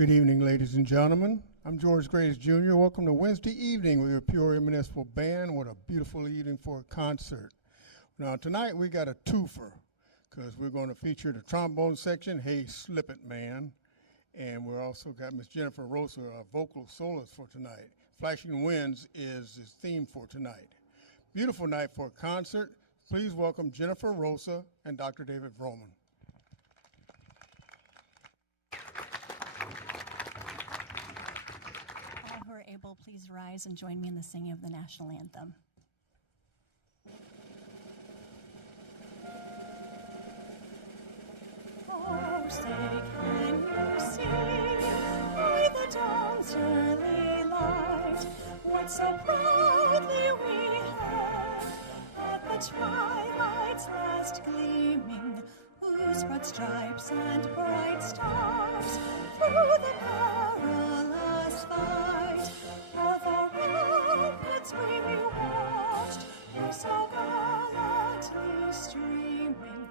Good evening, ladies and gentlemen. I'm George Graves Jr. Welcome to Wednesday evening with your Peoria Municipal Band. What a beautiful evening for a concert. Now, tonight we got a twofer because we're going to feature the trombone section, Hey Slip It Man. And we're also got Miss Jennifer Rosa, our vocal soloist for tonight. Flashing Winds is his theme for tonight. Beautiful night for a concert. Please welcome Jennifer Rosa and Dr. David Vroman. All who are able, please rise and join me in the singing of the national anthem. Oh, say, can you see by the dawn's early light what so proudly we hailed at the twilight's last gleaming, whose broad stripes and bright stars through the perilous fight of our ramparts we watched were so gallantly streaming,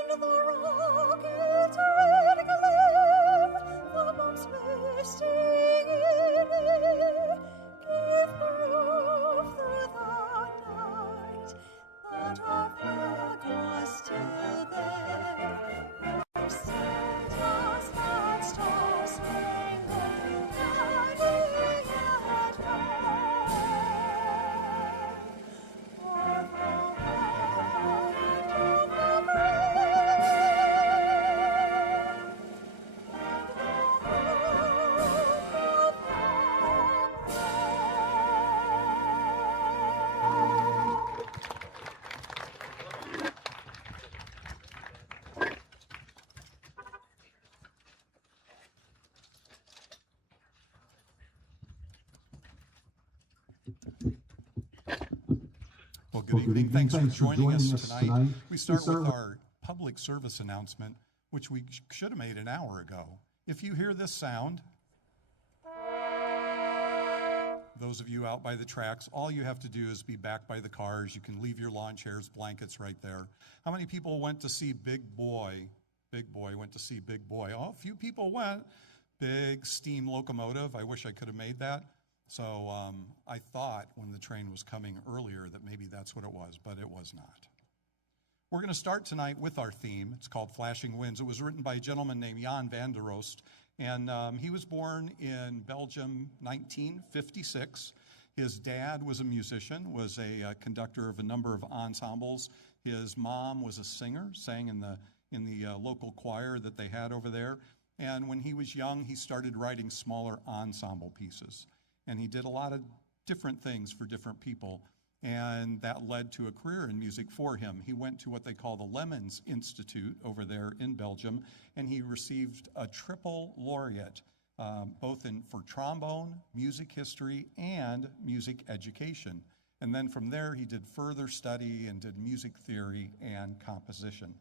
and the rocket's red gleam, the bombs bursting in air, gave proof through the night that our flag was still there. Our Santa's and star-spangled banner yet wave. O'er the land of the brave, and the hope of Well, good evening. Thanks for joining us tonight. We start with our public service announcement, which we should have made an hour ago. If you hear this sound, those of you out by the tracks, all you have to do is be back by the cars. You can leave your lawn chairs, blankets right there. How many people went to see Big Boy? Big Boy went to see Big Boy. Oh, a few people went. Big steam locomotive. I wish I could have made that. So I thought when the train was coming earlier that maybe that's what it was, but it was not. We're going to start tonight with our theme. It's called Flashing Winds. It was written by a gentleman named Jan van der Roost, and he was born in Belgium 1956. His dad was a musician, was a conductor of a number of ensembles. His mom was a singer, sang in the local choir that they had over there. And when he was young, he started writing smaller ensemble pieces. And he did a lot of different things for different people, and that led to a career in music for him. He went to what they call the Lemons Institute over there in Belgium, and he received a triple laureate, both for trombone, music history, and music education. And then from there, he did further study and did music theory and composition.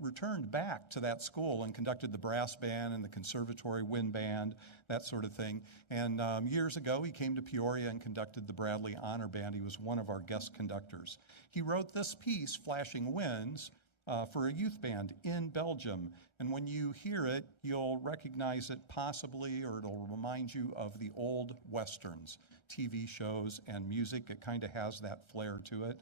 Returned back to that school and conducted the brass band and the conservatory wind band, that sort of thing. And years ago, he came to Peoria and conducted the Bradley Honor Band. He was one of our guest conductors. He wrote this piece, Flashing Winds, for a youth band in Belgium. And when you hear it, you'll recognize it possibly, or it'll remind you of the old Westerns, TV shows and music. It kind of has that flair to it.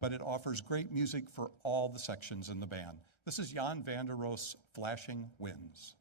But it offers great music for all the sections in the band. This is Jan van der Roost's Flashing Winds.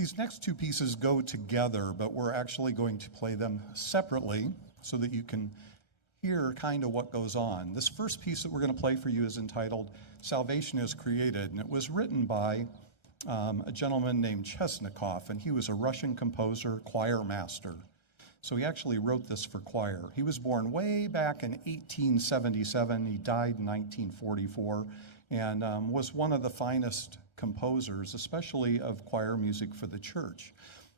These next two pieces go together, but we're actually going to play them separately so that you can hear kind of what goes on. This first piece that we're going to play for you is entitled Salvation is Created, and it was written by a gentleman named Chesnikov, and he was a Russian composer, choir master. So he actually wrote this for choir. He was born way back in 1877. He died in 1944, and was one of the finest composers, especially of choir music for the church.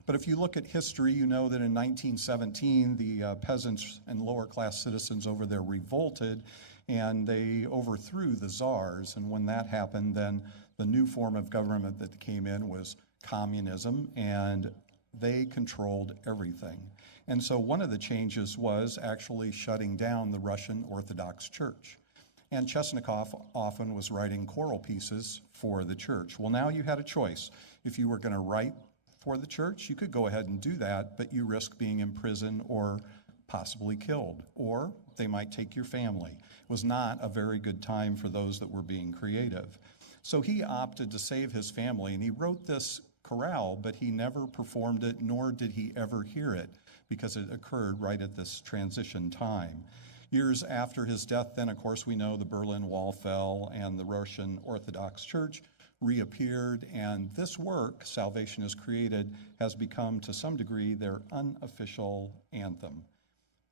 But if you look at history, you know that in 1917, the peasants and lower class citizens over there revolted, and they overthrew the czars. And when that happened, then the new form of government that came in was communism, and they controlled everything. And so one of the changes was actually shutting down the Russian Orthodox Church. And Chesnikov often was writing choral pieces for the church. Well, now you had a choice. If you were going to write for the church, you could go ahead and do that, but you risk being in prison or possibly killed, or they might take your family. It was not a very good time for those that were being creative. So he opted to save his family, and he wrote this chorale, but he never performed it, nor did he ever hear it, because it occurred right at this transition time. Years after his death, then, of course, we know the Berlin Wall fell and the Russian Orthodox Church reappeared, and this work, Salvation is Created, has become, to some degree, their unofficial anthem.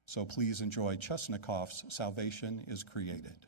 So please enjoy Chesnikov's Salvation is Created.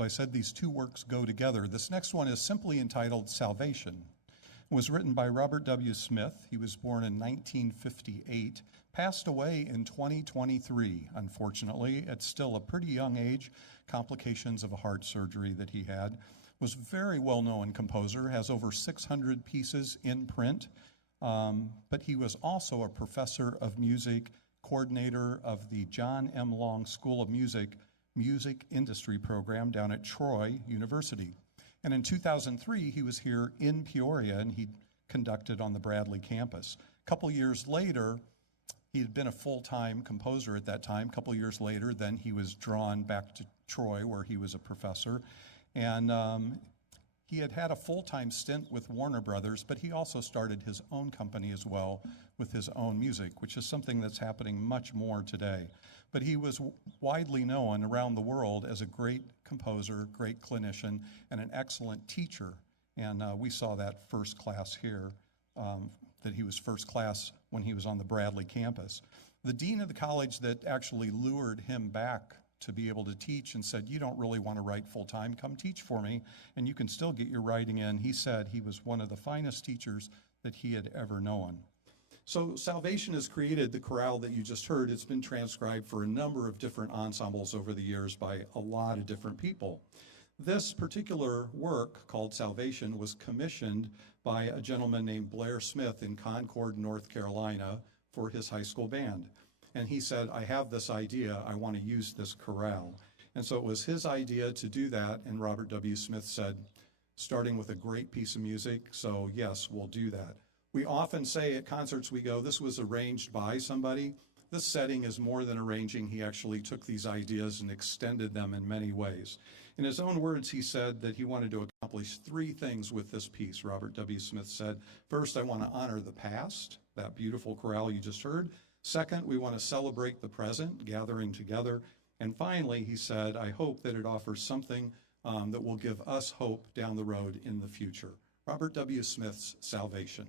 So I said these two works go together. This next one is simply entitled Salvation. It was written by Robert W. Smith. He was born in 1958, passed away in 2023, unfortunately, at still a pretty young age, complications of a heart surgery that he had. Was a very well-known composer, has over 600 pieces in print, but he was also a professor of music, coordinator of the John M. Long School of Music Industry Program down at Troy University. And in 2003, he was here in Peoria, and he conducted on the Bradley campus. A couple years later, he had been a full-time composer at that time. A couple years later, then he was drawn back to Troy, where he was a professor. And he had had a full-time stint with Warner Brothers, but he also started his own company as well with his own music, which is something that's happening much more today. But he was widely known around the world as a great composer, great clinician, and an excellent teacher. And we saw that first class here, that he was first class when he was on the Bradley campus. The dean of the college that actually lured him back to be able to teach and said, you don't really want to write full-time, come teach for me, and you can still get your writing in. He said he was one of the finest teachers that he had ever known. So Salvation has created the chorale that you just heard. It's been transcribed for a number of different ensembles over the years by a lot of different people. This particular work called Salvation was commissioned by a gentleman named Blair Smith in Concord, North Carolina for his high school band. And he said, I have this idea, I want to use this chorale. And so it was his idea to do that, and Robert W. Smith said, starting with a great piece of music, so yes, we'll do that. We often say at concerts we go, this was arranged by somebody. This setting is more than arranging. He actually took these ideas and extended them in many ways. In his own words, he said that he wanted to accomplish three things with this piece. Robert W. Smith said, first, I want to honor the past, that beautiful chorale you just heard. Second, we want to celebrate the present, gathering together. And finally, he said, I hope that it offers something that will give us hope down the road in the future. Robert W. Smith's Salvation.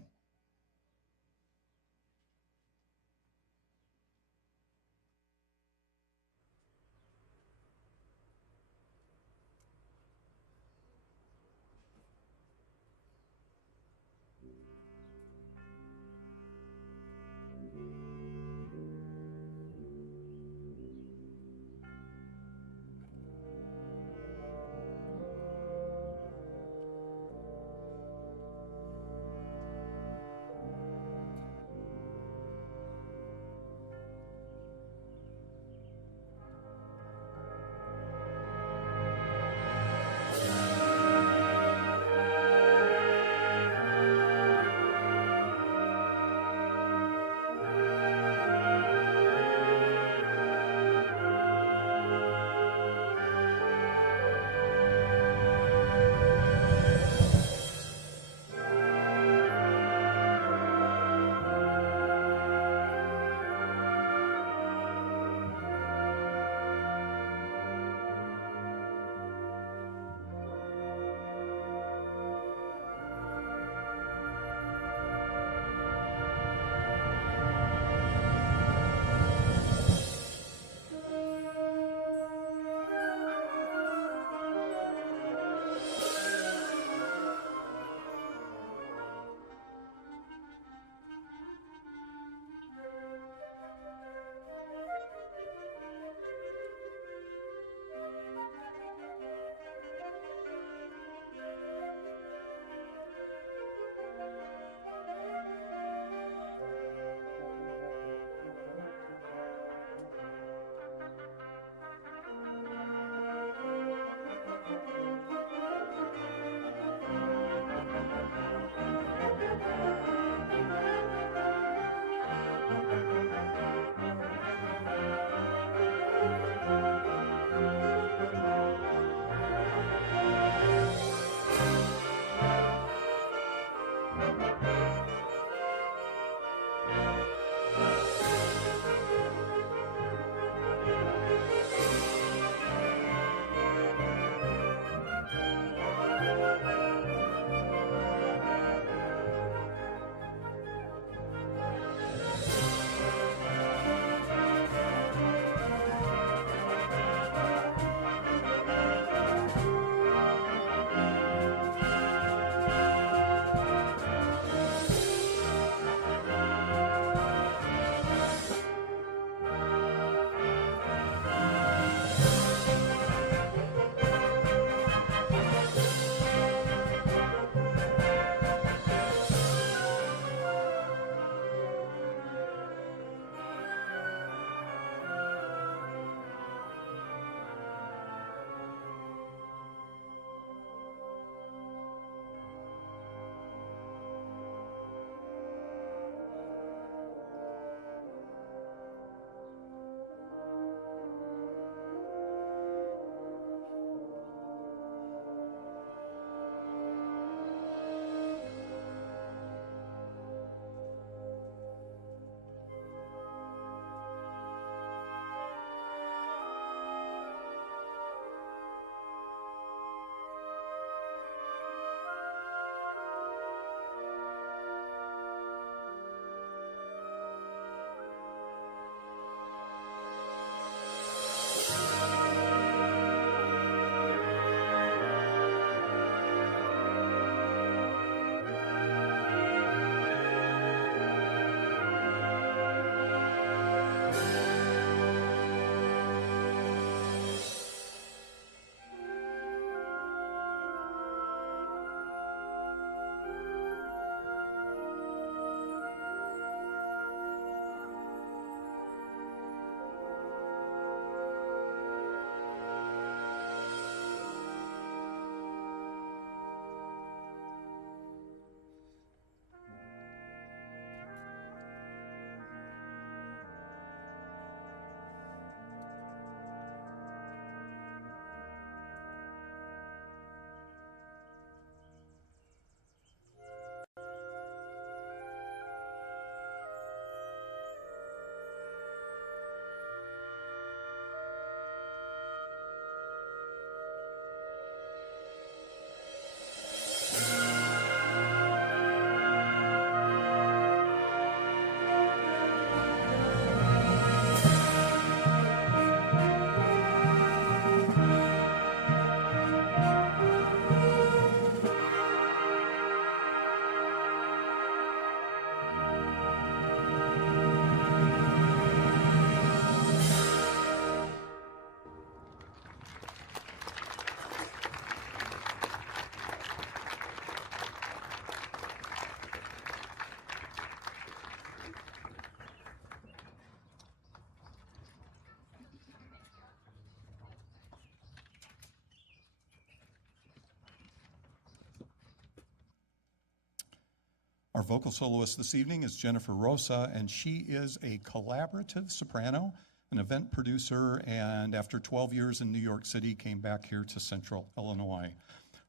Our vocal soloist this evening is Jennifer Rosa, and she is a collaborative soprano, an event producer, and after 12 years in New York City, came back here to Central Illinois.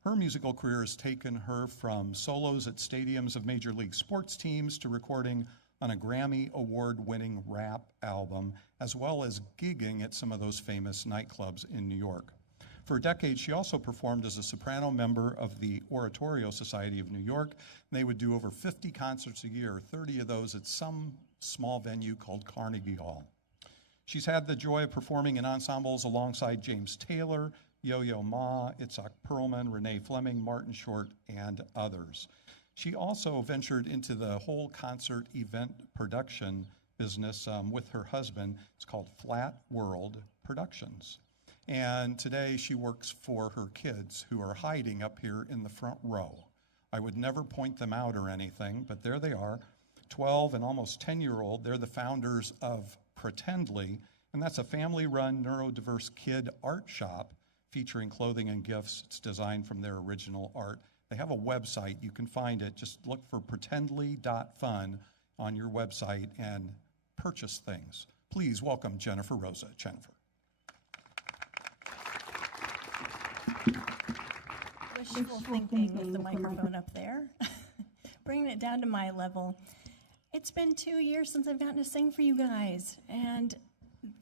Her musical career has taken her from solos at stadiums of major league sports teams to recording on a Grammy Award-winning rap album, as well as gigging at some of those famous nightclubs in New York. For a decade, she also performed as a soprano member of the Oratorio Society of New York. And they would do over 50 concerts a year, 30 of those at some small venue called Carnegie Hall. She's had the joy of performing in ensembles alongside James Taylor, Yo-Yo Ma, Itzhak Perlman, Renee Fleming, Martin Short, and others. She also ventured into the whole concert event production business with her husband. It's called Flat World Productions. And today she works for her kids who are hiding up here in the front row. I would never point them out or anything, but there they are, 12 and almost 10-year-old. They're the founders of Pretendly, and that's a family-run neurodiverse kid art shop featuring clothing and gifts. It's designed from their original art. They have a website. You can find it. Just look for pretendly.fun on your website and purchase things. Please welcome Jennifer Rosa. Jennifer. Wishful thinking with the microphone up there. Bringing it down to my level. It's been 2 years since I've gotten to sing for you guys, and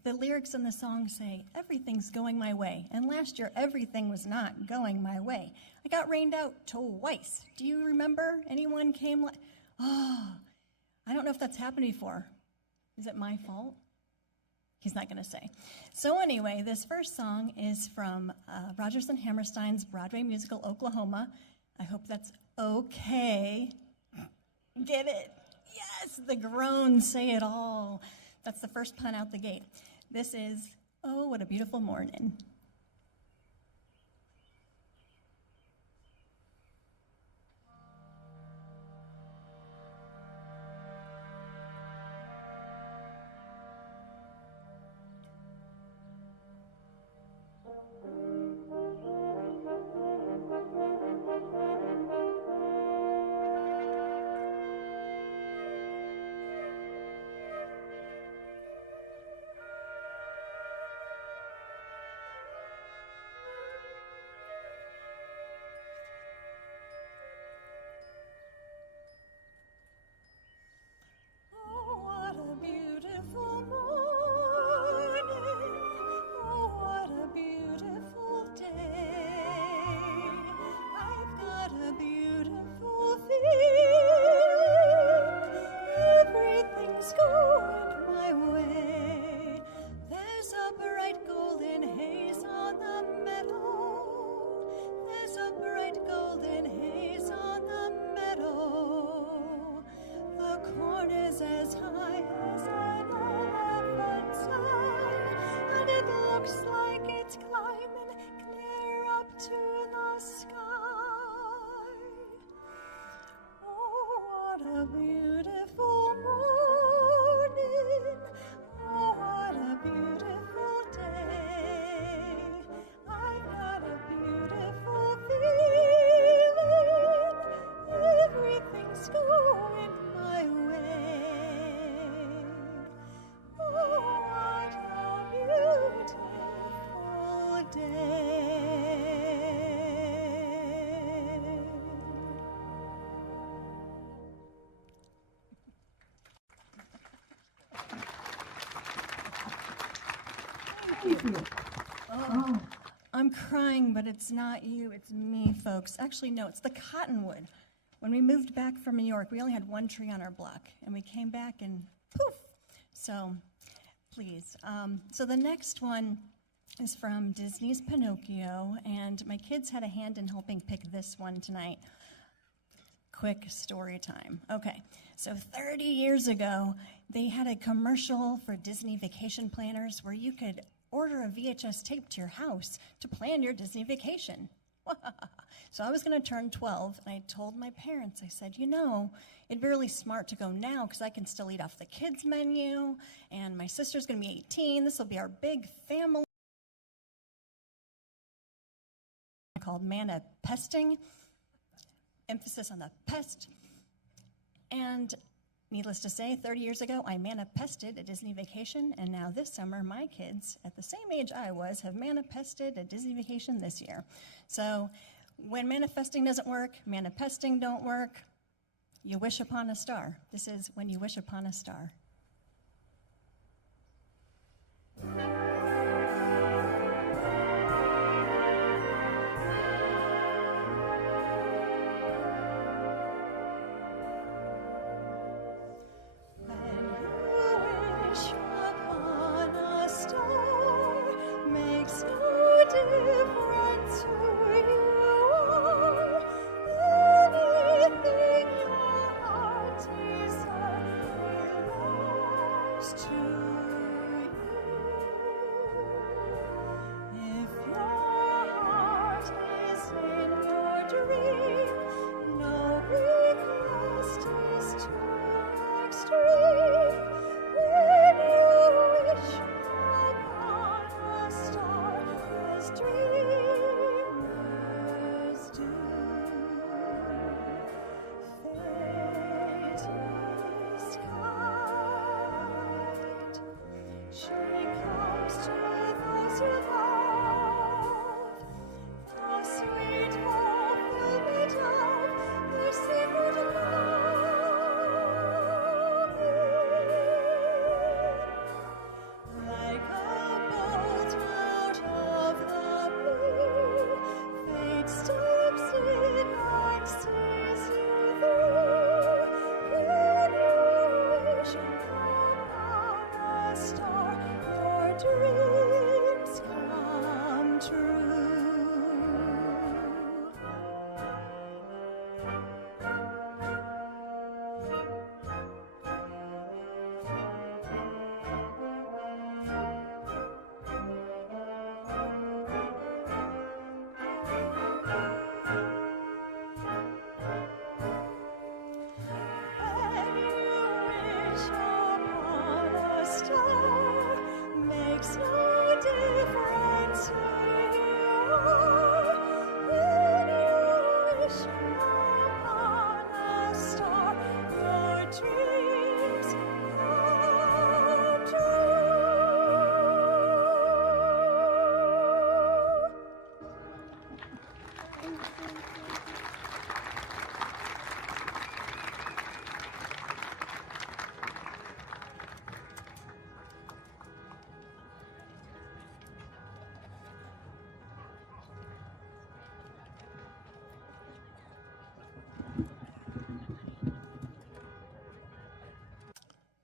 the lyrics in the song say, everything's going my way. And last year, everything was not going my way. I got rained out twice. Do you remember? Anyone came like, oh, I don't know if that's happened before. Is it my fault? He's not going to say. So anyway, this first song is from Rodgers and Hammerstein's Broadway musical, Oklahoma. I hope that's okay. Get it? Yes, the groans say it all. That's the first pun out the gate. This is, Oh, What a Beautiful Morning. Oh, I'm crying, but it's not you, it's me, folks. Actually, no, it's the cottonwood. When we moved back from New York, we only had one tree on our block, and we came back and poof. So, please. So the next one is from Disney's Pinocchio, and my kids had a hand in helping pick this one tonight. Quick story time. Okay, so 30 years ago, they had a commercial for Disney vacation planners where you could order a VHS tape to your house to plan your Disney vacation. So I was going to turn 12, and I told my parents, I said, you know, it'd be really smart to go now because I can still eat off the kids' menu, and my sister's going to be 18. This will be our big family. Called manifesting, emphasis on the pest. And needless to say, 30 years ago, I manifested a Disney vacation, and now this summer, my kids, at the same age I was, have manifested a Disney vacation this year. So when manifesting doesn't work, manifesting don't work, you wish upon a star. This is when you wish upon a star.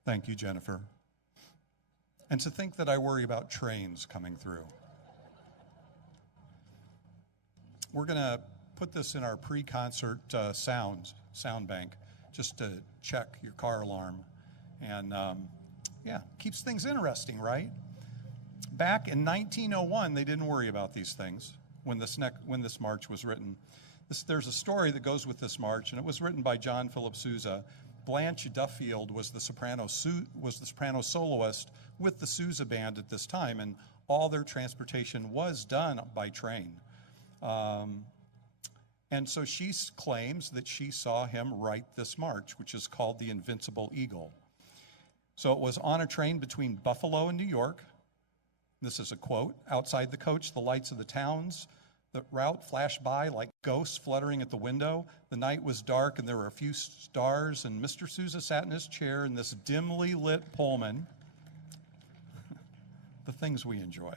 Thank you, Jennifer. And to think that I worry about trains coming through. We're going to put this in our pre-concert sound bank, just to check your car alarm. And yeah, keeps things interesting, right? Back in 1901, they didn't worry about these things when this march was written. There's a story that goes with this march, and it was written by John Philip Sousa. Blanche Duffield was the soprano soloist with the Sousa band at this time, and all their transportation was done by train. And so she claims that she saw him write this march, which is called the Invincible Eagle. So it was on a train between Buffalo and New York. This is a quote. Outside the coach, the lights of the towns, the route flashed by like ghosts fluttering at the window. The night was dark and there were a few stars, and Mr. Sousa sat in his chair in this dimly lit Pullman. The things we enjoy.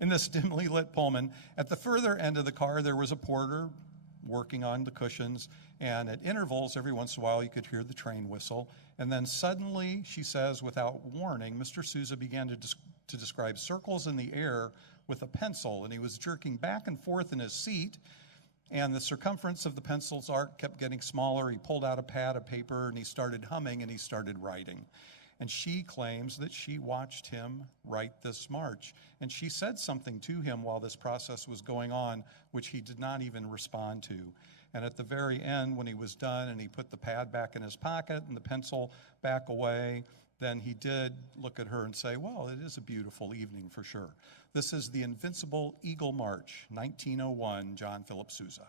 In this dimly lit Pullman, at the further end of the car, there was a porter working on the cushions, and at intervals, every once in a while, you could hear the train whistle. And then suddenly, she says, without warning, Mr. Sousa began to describe circles in the air with a pencil, and he was jerking back and forth in his seat, and the circumference of the pencil's arc kept getting smaller. He pulled out a pad of paper, and he started humming, and he started writing. And she claims that she watched him write this march, and she said something to him while this process was going on, which he did not even respond to. And at the very end, when he was done and he put the pad back in his pocket and the pencil back away, then he did look at her and say, well, it is a beautiful evening for sure. This is the Invincible Eagle March, 1901, John Philip Sousa.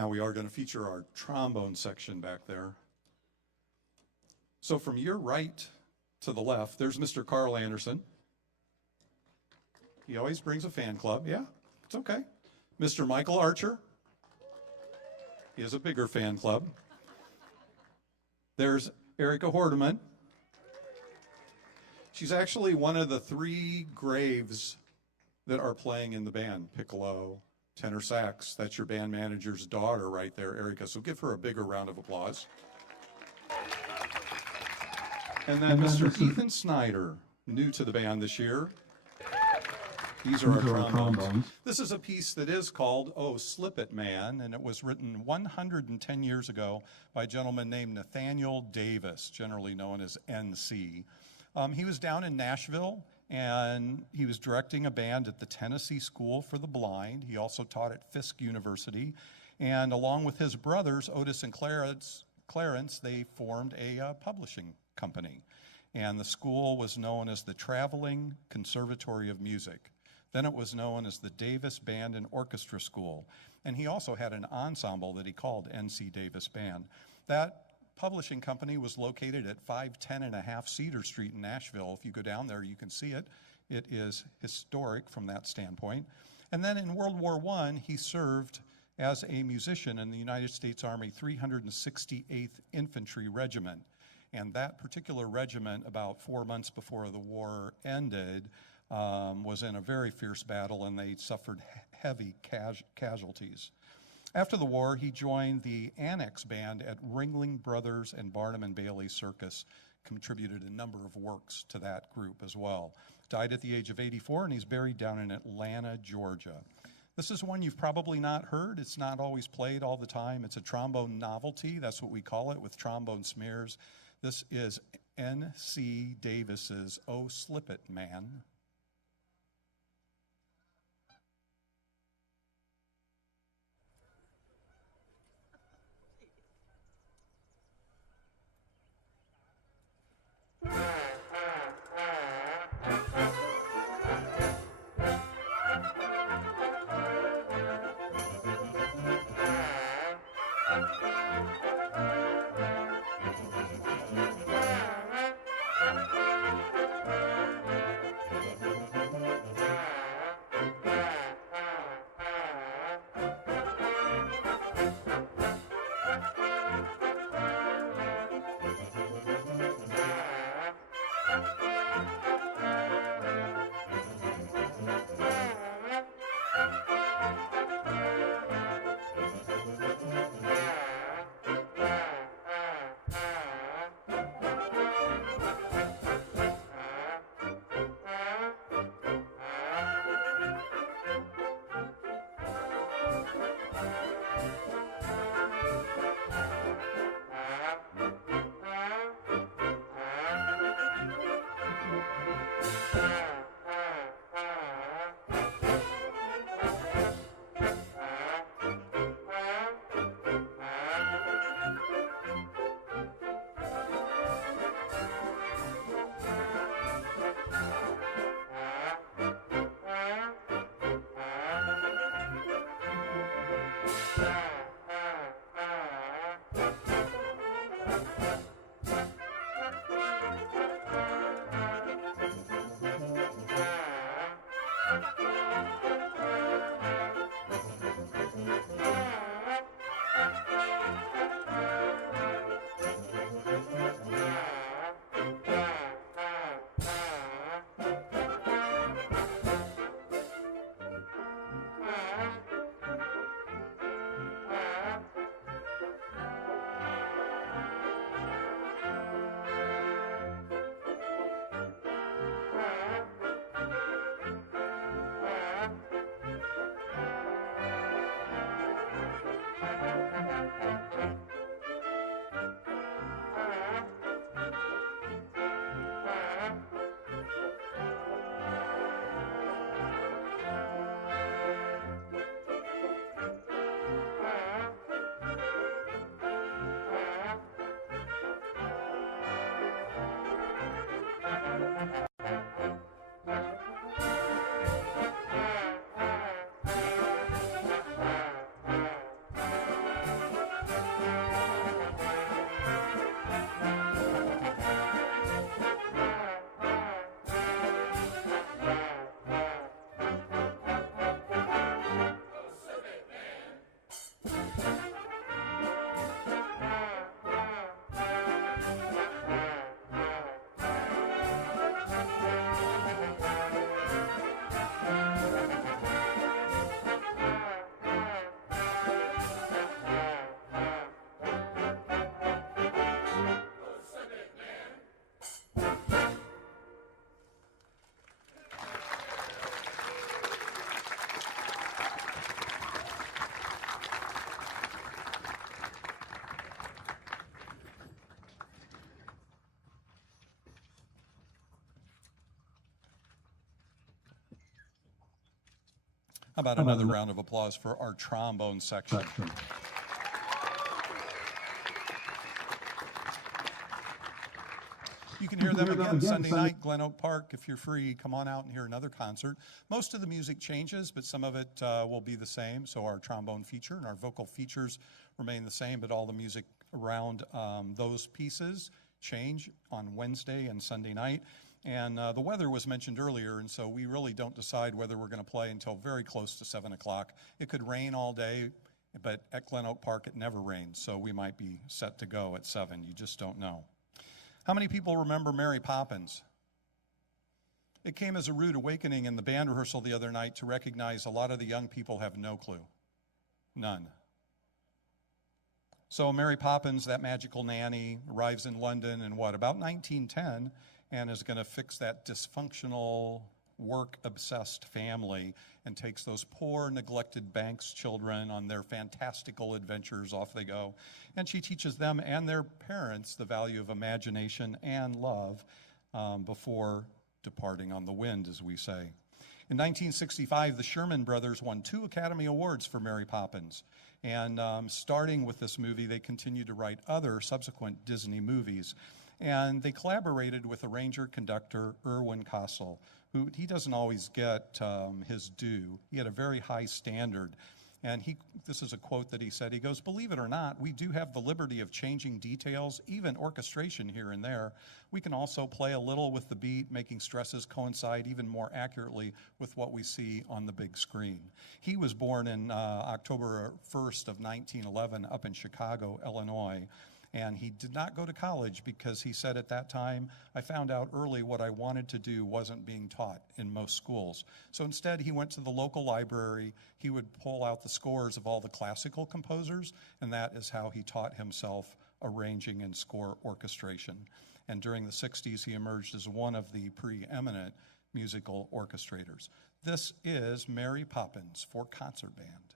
Now we are going to feature our trombone section back there. So from your right to the left, there's Mr. Carl Anderson. He always brings a fan club. Yeah, it's okay. Mr. Michael Archer. He has a bigger fan club. There's Erica Hordeman. She's actually one of the 3 graves that are playing in the band, piccolo, tenor sax. That's your band manager's daughter right there, Erica. So give her a bigger round of applause. And then Mr. Ethan Snyder, new to the band this year. These are our trombones. This is a piece that is called Oh, Slip It Man, and it was written 110 years ago by a gentleman named Nathaniel Davis, generally known as NC. He was down in Nashville, and he was directing a band at the Tennessee School for the Blind. He also taught at Fisk University, and along with his brothers, Otis and Clarence, they formed a publishing company. And the school was known as the Traveling Conservatory of Music. Then it was known as the Davis Band and Orchestra School. And he also had an ensemble that he called NC Davis Band. That publishing company was located at 510 and a half Cedar Street in Nashville. If you go down there, you can see it. It is historic from that standpoint. And then in World War I, he served as a musician in the United States Army 368th Infantry Regiment. And that particular regiment, about 4 months before the war ended, was in a very fierce battle, and they suffered heavy casualties. After the war, he joined the Annex Band at Ringling Brothers and Barnum and Bailey Circus, contributed a number of works to that group as well. Died at the age of 84, and he's buried down in Atlanta, Georgia. This is one you've probably not heard. It's not always played all the time. It's a trombone novelty. That's what we call it, with trombone smears. This is N.C. Davis's Oh, Slip It, Man. How about another round of applause for our trombone section? You can hear them again Sunday night, Glen Oak Park. If you're free, come on out and hear another concert. Most of the music changes, but some of it will be the same. So our trombone feature and our vocal features remain the same, but all the music around those pieces change on Wednesday and Sunday night. And the weather was mentioned earlier, and so we really don't decide whether we're going to play until very close to 7 o'clock. It could rain all day, but at Glen Oak Park it never rains, so we might be set to go at 7. You just don't know. How many people remember Mary Poppins? It came as a rude awakening in the band rehearsal the other night to recognize a lot of the young people have no clue. None. So Mary Poppins, that magical nanny, arrives in London in about 1910, and is going to fix that dysfunctional, work-obsessed family and takes those poor, neglected Banks children on their fantastical adventures. Off they go. And she teaches them and their parents the value of imagination and love before departing on the wind, as we say. In 1965, the Sherman Brothers won 2 Academy Awards for Mary Poppins. And starting with this movie, they continued to write other subsequent Disney movies. And they collaborated with arranger-conductor Irwin Kosel, who he doesn't always get his due. He had a very high standard. And this is a quote that he said. He goes, "Believe it or not, we do have the liberty of changing details, even orchestration here and there. We can also play a little with the beat, making stresses coincide even more accurately with what we see on the big screen." He was born in October 1st of 1911 up in Chicago, Illinois. And he did not go to college because he said at that time, "I found out early what I wanted to do wasn't being taught in most schools." So instead, he went to the local library. He would pull out the scores of all the classical composers, and that is how he taught himself arranging and score orchestration. And during the 60s, he emerged as one of the preeminent musical orchestrators. This is Mary Poppins for concert band.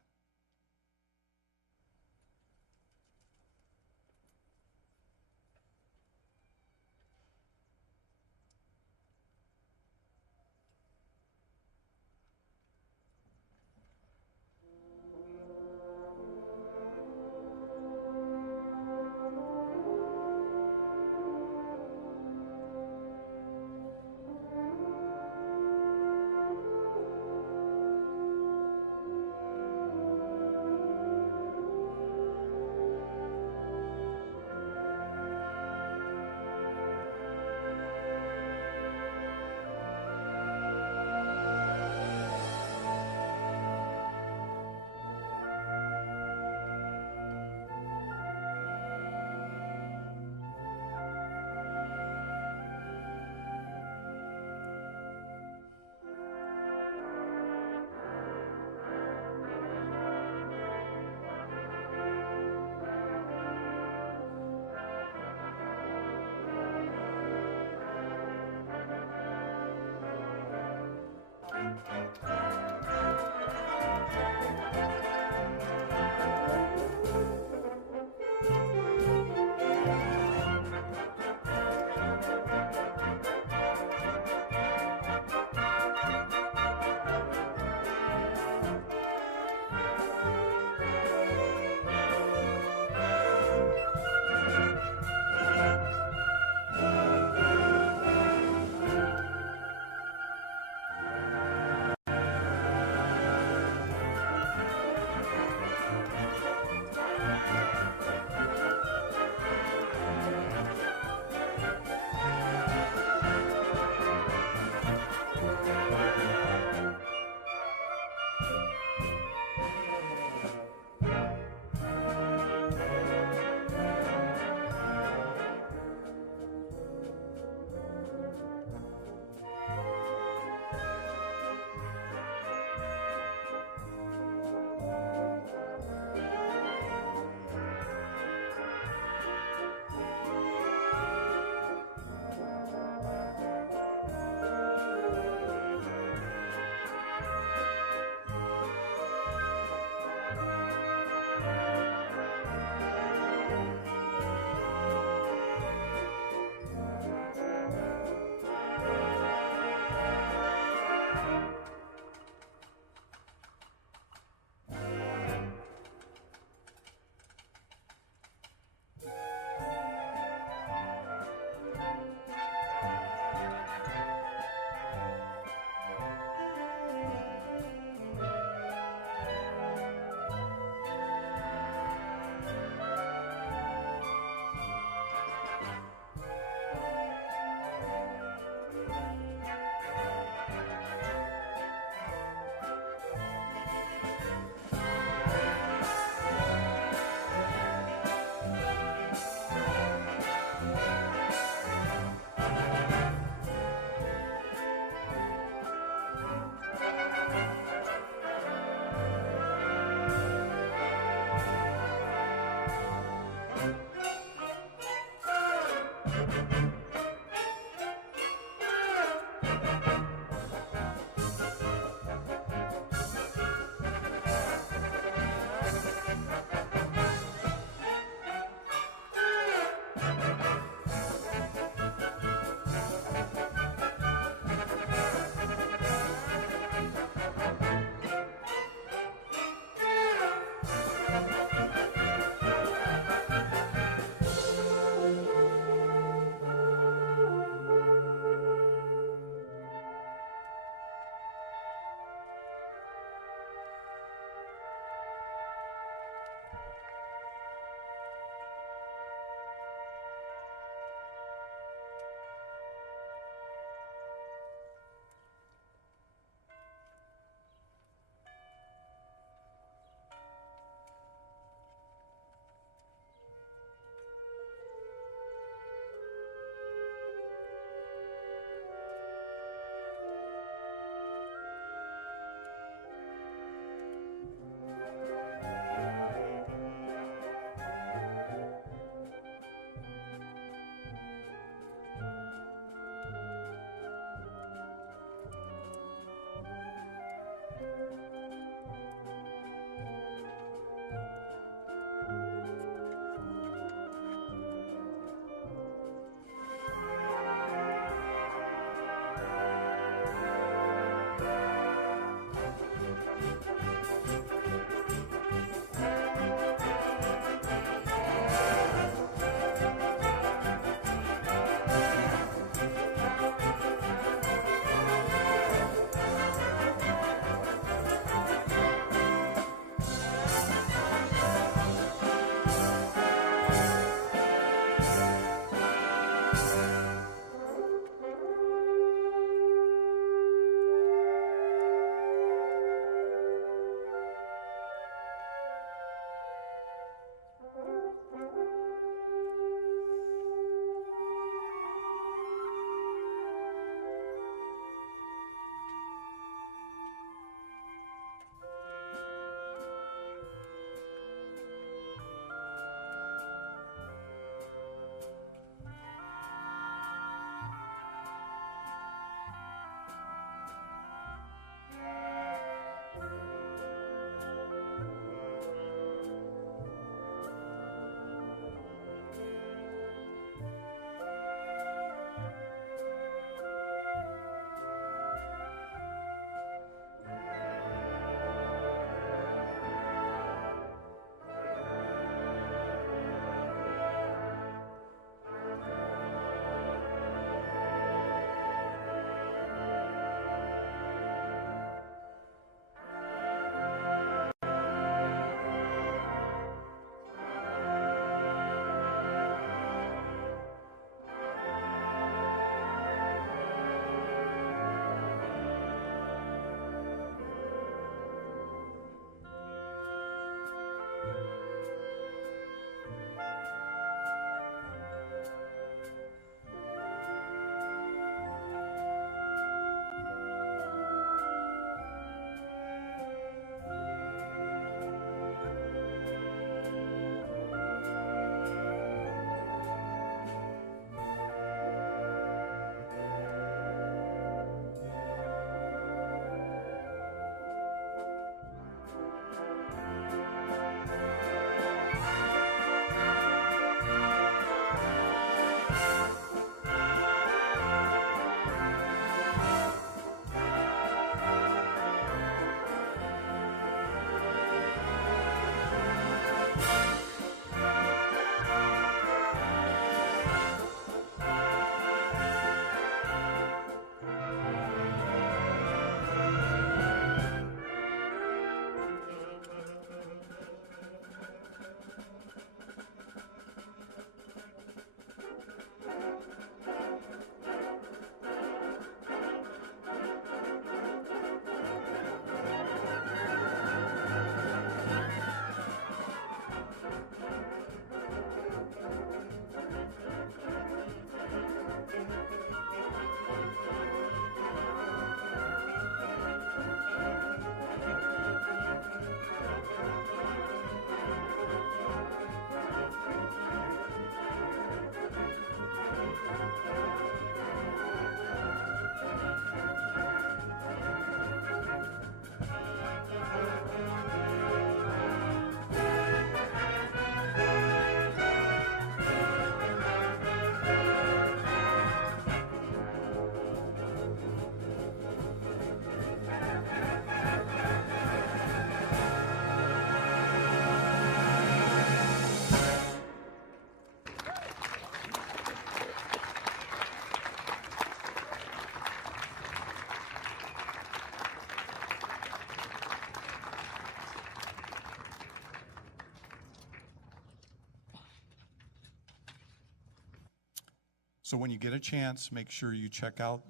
So when you get a chance, make sure you check out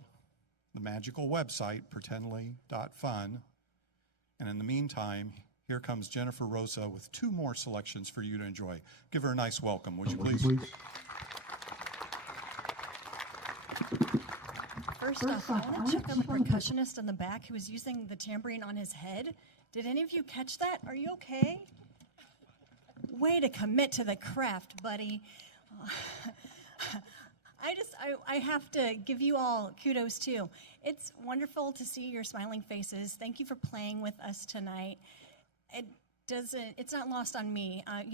the magical website, pretendly.fun. And in the meantime, here comes Jennifer Rosa with 2 more selections for you to enjoy. Give her a nice welcome, would you please? First off, I want to check on the percussionist in the back who was using the tambourine on his head. Did any of you catch that? Are you okay? Way to commit to the craft, buddy. I have to give you all kudos too. It's wonderful to see your smiling faces. Thank you for playing with us tonight. It's not lost on me. I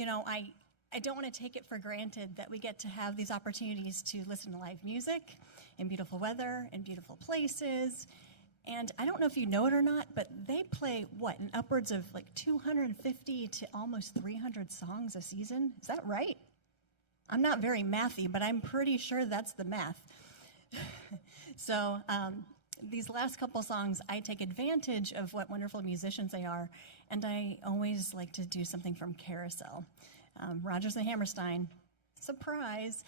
don't want to take it for granted that we get to have these opportunities to listen to live music in beautiful weather and beautiful places. And I don't know if you know it or not, but they play, in upwards of like 250 to almost 300 songs a season? Is that right? I'm not very mathy, but I'm pretty sure that's the math. So these last couple songs, I take advantage of what wonderful musicians they are, and I always like to do something from Carousel. Rodgers and Hammerstein, surprise.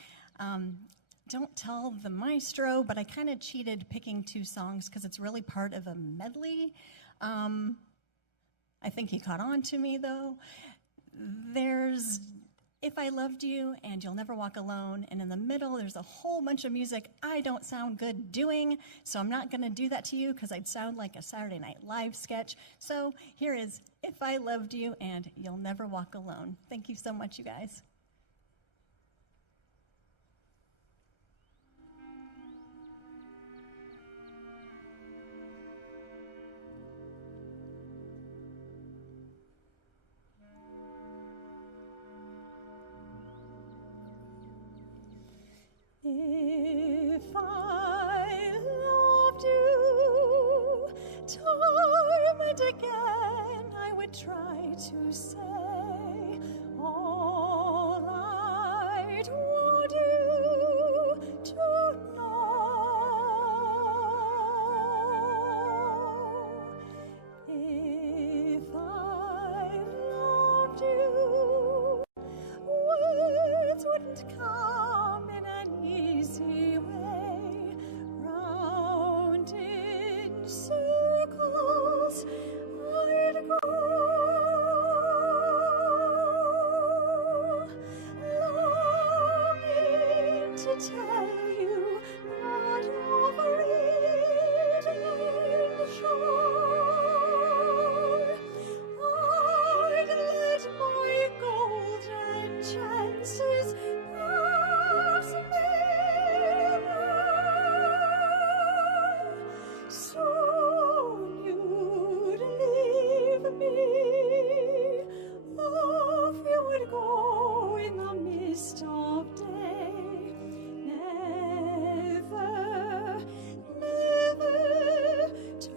Don't tell the maestro, but I kind of cheated picking 2 songs because it's really part of a medley. I think he caught on to me, though. There's If I Loved You and You'll Never Walk Alone, and in the middle there's a whole bunch of music I don't sound good doing, so I'm not going to do that to you because I'd sound like a Saturday Night Live sketch. So here is If I Loved You and You'll Never Walk Alone. Thank you so much, you guys. If I loved you, time and again I would try to say all I'd want you to know. If I loved you, words wouldn't come in an easy way, round in circles I'd go, longing to tell you that over it and shore I'd let my golden chances pass me by. Soon you'd leave me, off you would go in the mist of day. Never, never to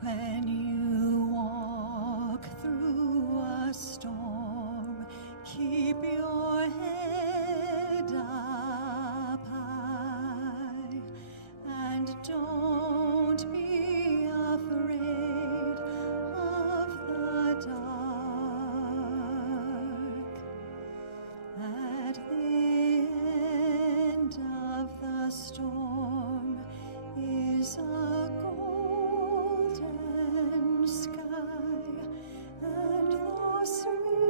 When you walk through a storm, keep your head up high, and don't be afraid of the dark. At the end of the storm is a golden sky, and the sweet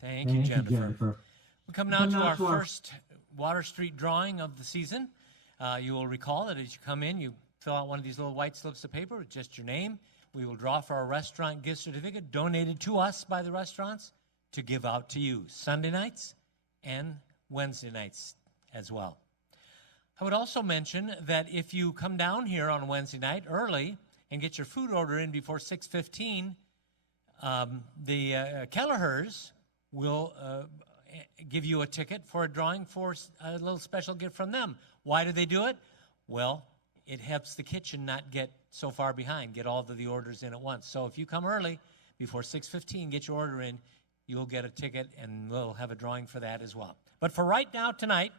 Thank you, Jennifer. We come now to our first Water Street drawing of the season. You will recall that as you come in, you fill out one of these little white slips of paper with just your name. We will draw for a restaurant gift certificate donated to us by the restaurants to give out to you Sunday nights and Wednesday nights as well. I would also mention that if you come down here on Wednesday night early and get your food order in before 6:15, the Kelleher's will give you a ticket for a drawing for a little special gift from them. Why do they do it? Well, it helps the kitchen not get so far behind, get all of the orders in at once. So if you come early, before 6:15, get your order in, you'll get a ticket, and we'll have a drawing for that as well. But for right now, tonight,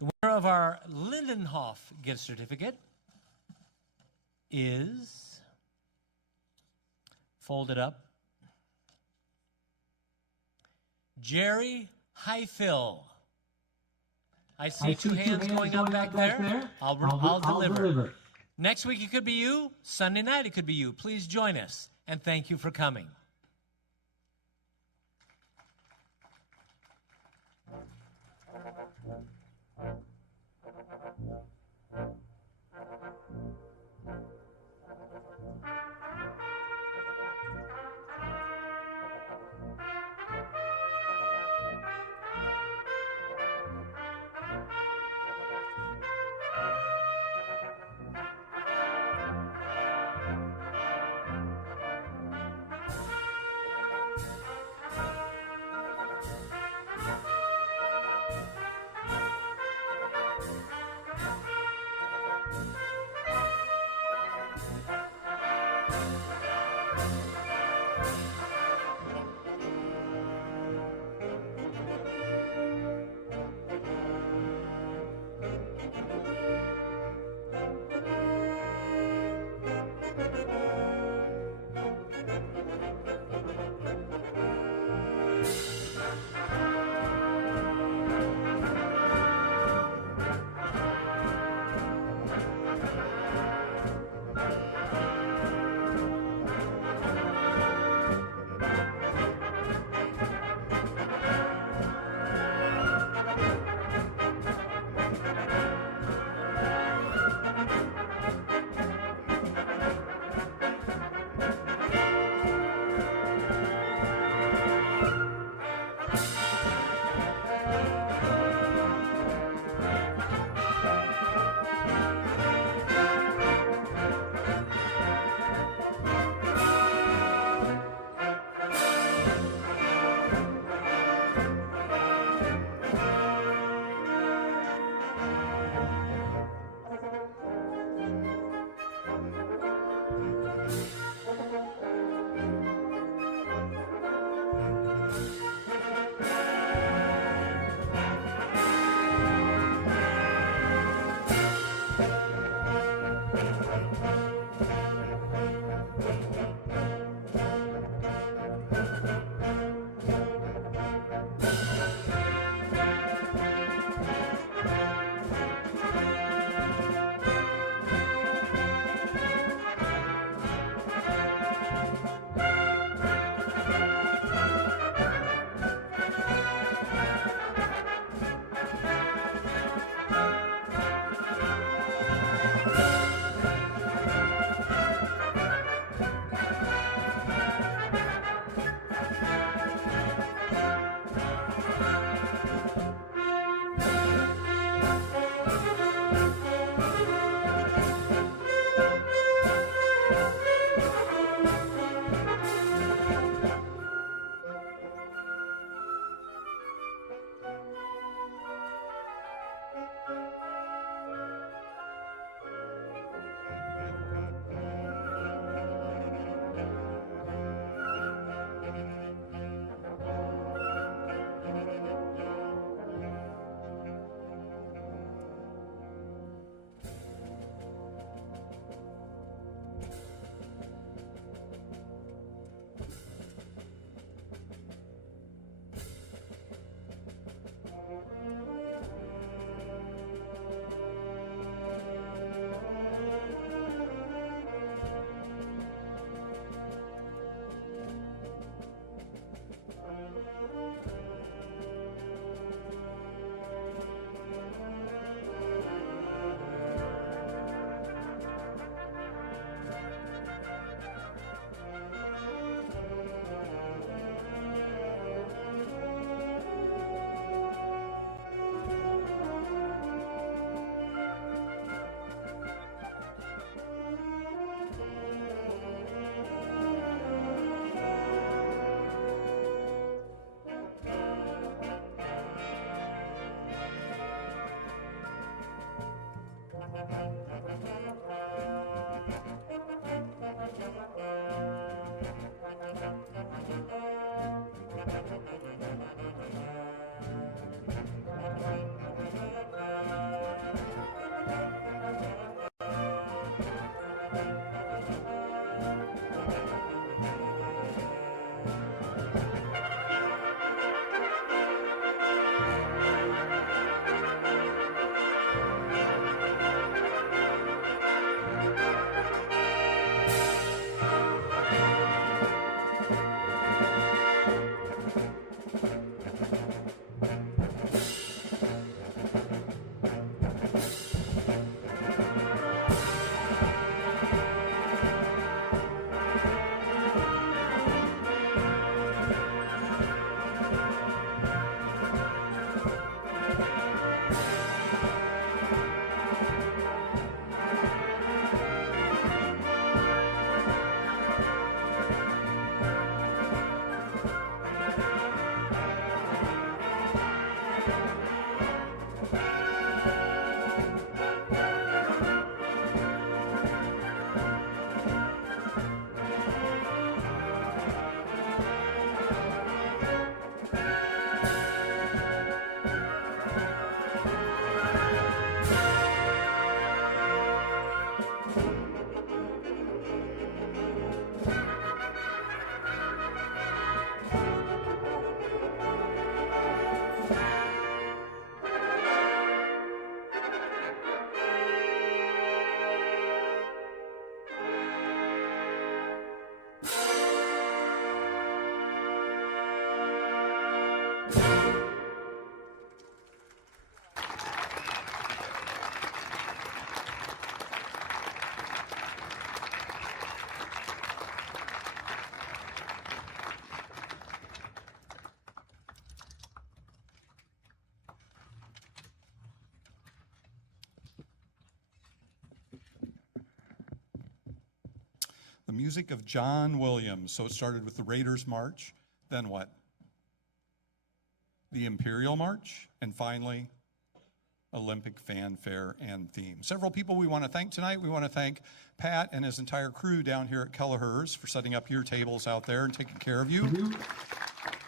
the winner of our Lindenhof gift certificate is folded up. Jerry Highfill. I see two hands going up back there. I'll deliver. Next week it could be you. Sunday night it could be you. Please join us, and thank you for coming. music of John Williams. So it started with the Raiders March, then what? The Imperial March, and finally, Olympic fanfare and theme. Several people we want to thank tonight. We want to thank Pat and his entire crew down here at Kelleher's for setting up your tables out there and taking care of you.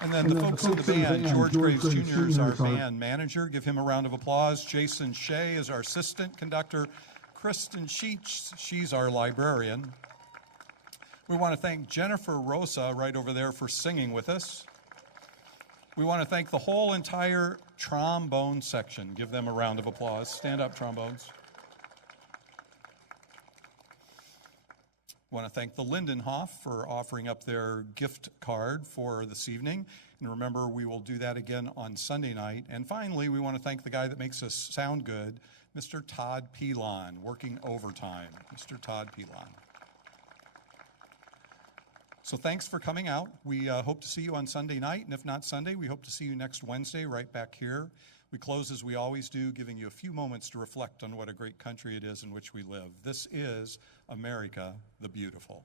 And then the folks in the band, George Graves Jr. is our band manager. Give him a round of applause. Jason Shea is our assistant conductor. Kristen Sheets, she's our librarian. We want to thank Jennifer Rosa right over there for singing with us. We want to thank the whole entire trombone section. Give them a round of applause. Stand up, trombones. We want to thank the Lindenhof for offering up their gift card for this evening. And remember, we will do that again on Sunday night. And finally, we want to thank the guy that makes us sound good, Mr. Todd Pilon, working overtime. Mr. Todd Pilon. So thanks for coming out. We hope to see you on Sunday night, and if not Sunday, we hope to see you next Wednesday right back here. We close as we always do, giving you a few moments to reflect on what a great country it is in which we live. This is America the Beautiful.